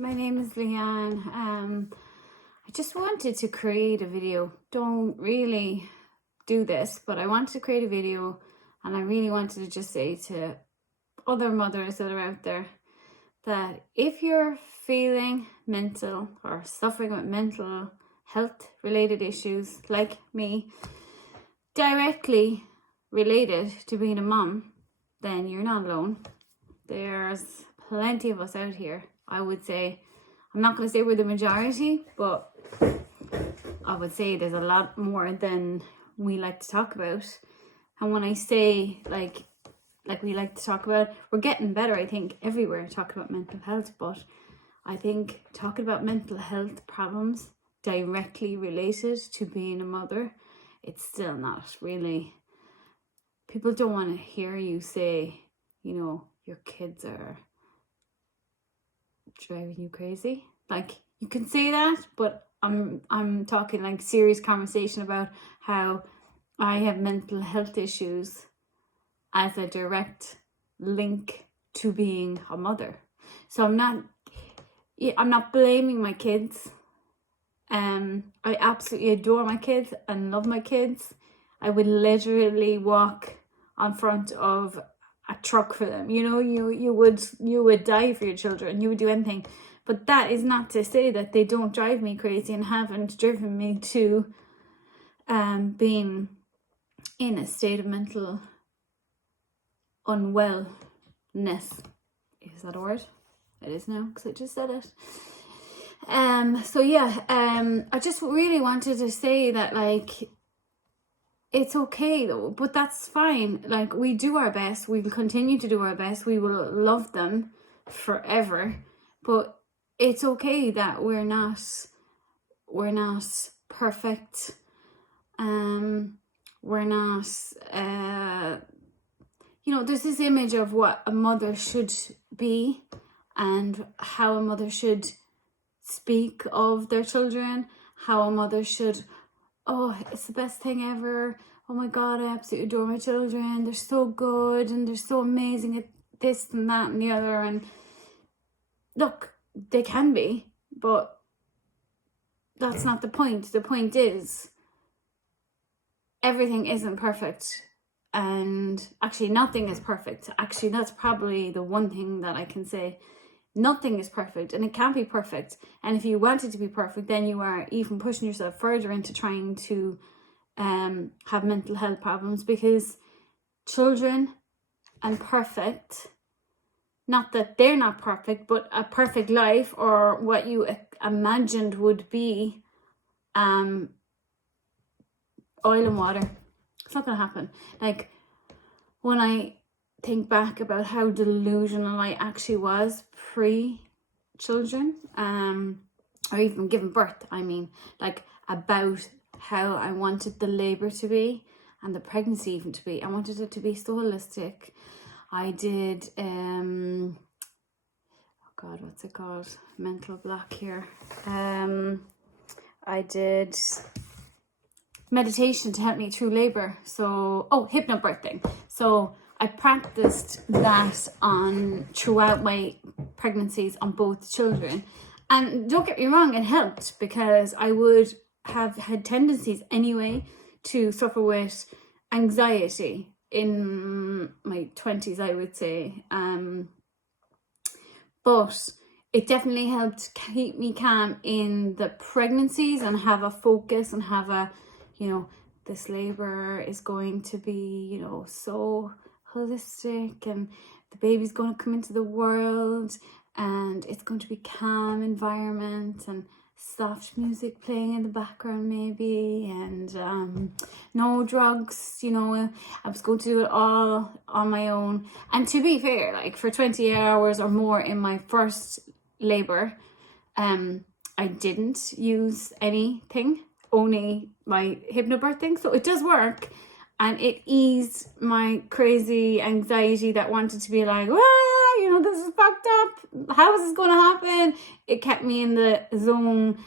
my name is Leanne. I just wanted to create a video. Don't really do this, but I wanted to create a video, and I really wanted to just say to other mothers that are out there that if you're feeling mental or suffering with mental health related issues like me, directly related to being a mom, then you're not alone. There's plenty of us out here. I would say, I'm not going to say we're the majority, but I would say there's a lot more than we like to talk about. And when I say like we like to talk about, we're getting better, I think, everywhere talking about mental health. But I think talking about mental health problems directly related to being a mother, it's still not really. People don't want to hear you say, you know, your kids are driving you crazy. Like, you can say that, but I'm talking like serious conversation about how I have mental health issues as a direct link to being a mother. So I'm not blaming my kids. I absolutely adore my kids and love my kids. I would literally walk on front of a truck for them. You know, you would die for your children. You would do anything. But that is not to say that they don't drive me crazy and haven't driven me to being in a state of mental unwellness. Is that a word? It is now, because I just said it. I just really wanted to say that, like, it's okay though, but that's fine. Like, we do our best. We will continue to do our best. We will love them forever. But it's okay that we're not perfect. We're not, there's this image of what a mother should be and how a mother should speak of their children, how a mother should, oh, it's the best thing ever. Oh my God, I absolutely adore my children. They're so good and they're so amazing at this and that and the other. And look, they can be, but that's not the point. The point is, everything isn't perfect. And actually, nothing is perfect. Actually, that's probably the one thing that I can say. Nothing is perfect, and it can't be perfect. And if you want it to be perfect, then you are even pushing yourself further into trying to have mental health problems, because children and perfect, not that they're not perfect, but a perfect life or what you imagined would be oil and water. It's not going to happen. Like, when I think back about how delusional I actually was pre-children, or even giving birth, I mean, like, about how I wanted the labour to be and the pregnancy even to be. I wanted it to be so holistic. I did, oh God, what's it called? Mental block here. I did meditation to help me through labour. So, hypnobirthing. So I practiced that throughout my pregnancies on both children. And don't get me wrong, it helped, because I would have had tendencies anyway to suffer with anxiety in my 20s, I would say. But it definitely helped keep me calm in the pregnancies and have a focus and have a, this labour is going to be, so holistic, and the baby's going to come into the world and it's going to be calm environment and soft music playing in the background maybe, and no drugs. I was going to do it all on my own. And to be fair, like, for 20 hours or more in my first labour, I didn't use anything, only my hypnobirthing. So it does work, and it eased my crazy anxiety that wanted to be like, this is fucked up. How is this going to happen? It kept me in the zone.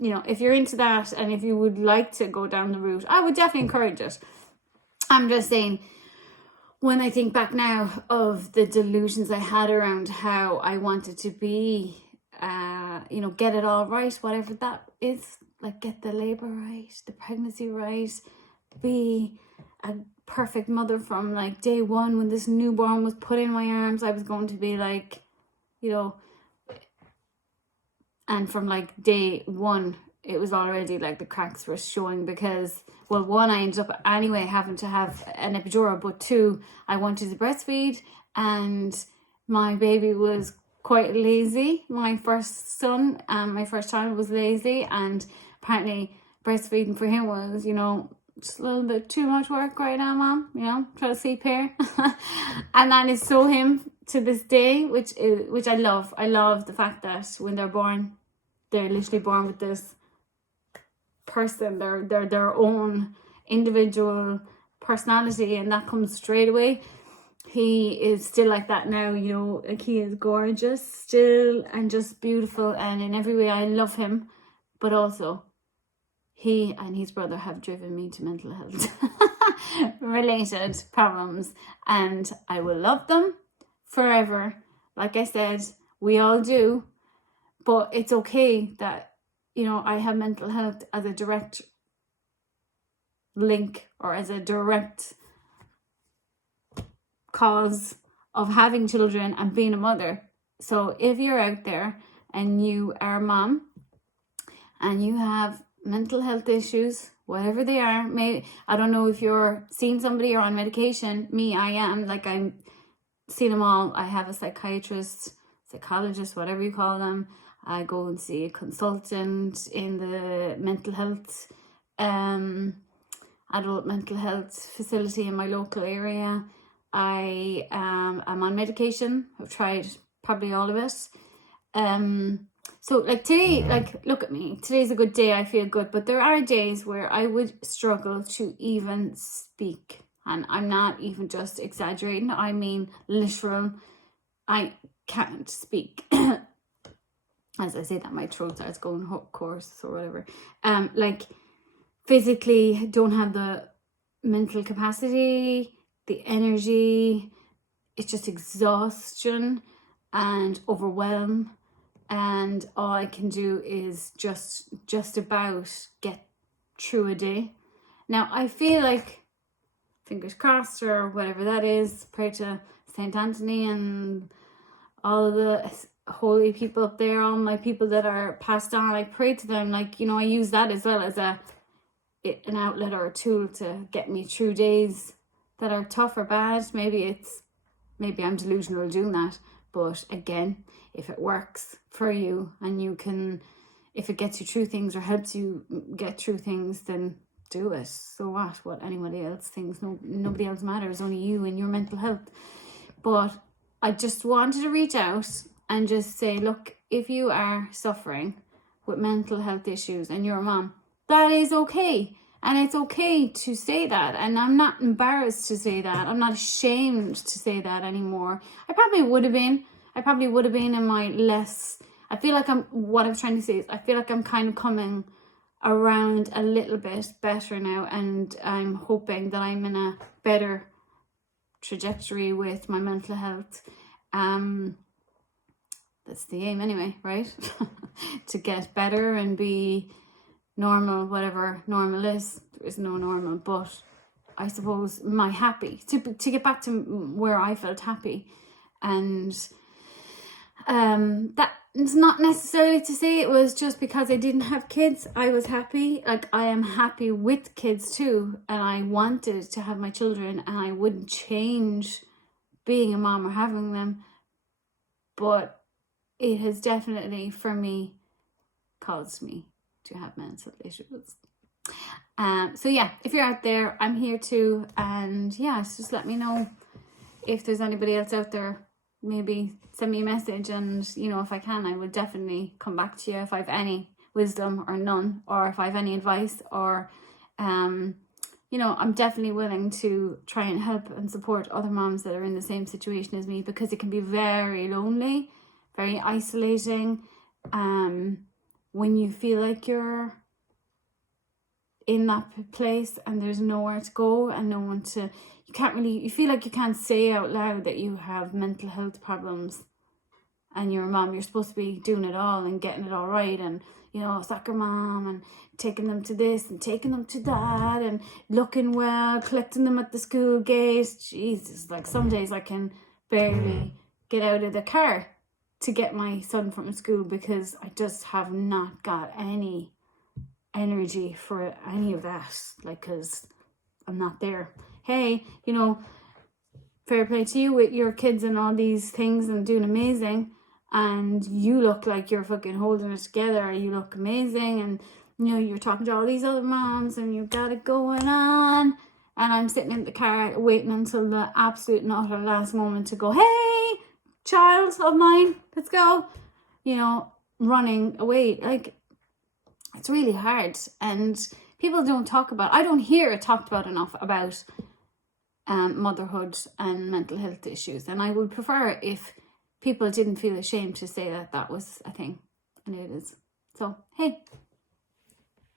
If you're into that and if you would like to go down the route, I would definitely encourage it. I'm just saying, when I think back now of the delusions I had around how I wanted to be you know, get it all right, whatever that is. Like, get the labor right, the pregnancy right, be a perfect mother from like day one. When this newborn was put in my arms, I was going to be like, you know, and from like day one, it was already like the cracks were showing because, well, one, I ended up anyway having to have an epidural, but two, I wanted to breastfeed, and my baby was quite lazy. My first son, my first child, was lazy, and apparently breastfeeding for him was, you know, just a little bit too much work right now, Mom. You know, try to sleep here. And that is so him to this day, which I love. I love the fact that when they're born, they're literally born with this person, their own individual personality, and that comes straight away. He is still like that now, you know, like he is gorgeous still and just beautiful, and in every way I love him. But also, he and his brother have driven me to mental health related problems, and I will love them forever. Like I said, we all do, but it's okay that, you know, I have mental health as a direct link or as a direct cause of having children and being a mother. So if you're out there and you are a mom and you have mental health issues, whatever they are, maybe, I don't know if you're seeing somebody or on medication. Me, I am, like, I'm seeing them all. I have a psychiatrist, psychologist, whatever you call them. I go and see a consultant in the mental health, adult mental health facility in my local area. I am on medication. I've tried probably all of it. So like today, like, look at me. Today's a good day. I feel good. But there are days where I would struggle to even speak. And I'm not even just exaggerating. I mean literal. I can't speak. As I say that, my throat starts going hoarse or whatever. Like, physically don't have the mental capacity, the energy. It's just exhaustion and overwhelm, and all I can do is just about get through a day. Now I feel like, fingers crossed or whatever that is, pray to Saint Anthony and all the holy people up there, all my people that are passed on, I pray to them. Like, you know, I use that as well as an outlet or a tool to get me through days that are tough or bad. Maybe I'm delusional doing that, but again, if it works for you and you can, if it gets you through things or helps you get through things, then do it. So what anybody else thinks, nobody else matters, only you and your mental health. But I just wanted to reach out and just say, look, if you are suffering with mental health issues and you're a mom, that is okay. And it's okay to say that. And I'm not embarrassed to say that. I'm not ashamed to say that anymore. I probably would have been in my less, I feel like what I'm trying to say is, I feel like I'm kind of coming around a little bit better now. And I'm hoping that I'm in a better trajectory with my mental health. That's the aim anyway, right? To get better and be normal, whatever normal is. There is no normal, but I suppose my happy, to get back to where I felt happy. And that it's not necessarily to say it was just because I didn't have kids I was happy. Like, I am happy with kids too, and I wanted to have my children, and I wouldn't change being a mom or having them, but it has definitely, for me, caused me to have mental issues. So yeah, if you're out there, I'm here too, and yeah, just let me know if there's anybody else out there. Maybe send me a message, and you know, if I can, I will definitely come back to you if I have any wisdom or none, or if I have any advice, or you know, I'm definitely willing to try and help and support other moms that are in the same situation as me, because it can be very lonely, very isolating, when you feel like you're in that place and there's nowhere to go and no one to, you feel like you can't say out loud that you have mental health problems, and you're a mom, you're supposed to be doing it all and getting it all right, and you know, soccer mom, and taking them to this and taking them to that, and looking well, collecting them at the school gate. Jesus, like some days I can barely get out of the car to get my son from school because I just have not got any energy for any of that, like, because I'm not there. Hey, you know, fair play to you with your kids and all these things and doing amazing, and you look like you're fucking holding it together, you look amazing, and you know, you're talking to all these other moms and you've got it going on, and I'm sitting in the car waiting until the absolute and utter last moment to go, hey, child of mine, let's go, you know, running away. Like, it's really hard, and people don't talk about, I don't hear it talked about enough about motherhood and mental health issues, and I would prefer if people didn't feel ashamed to say that that was a thing, and it is. So hey,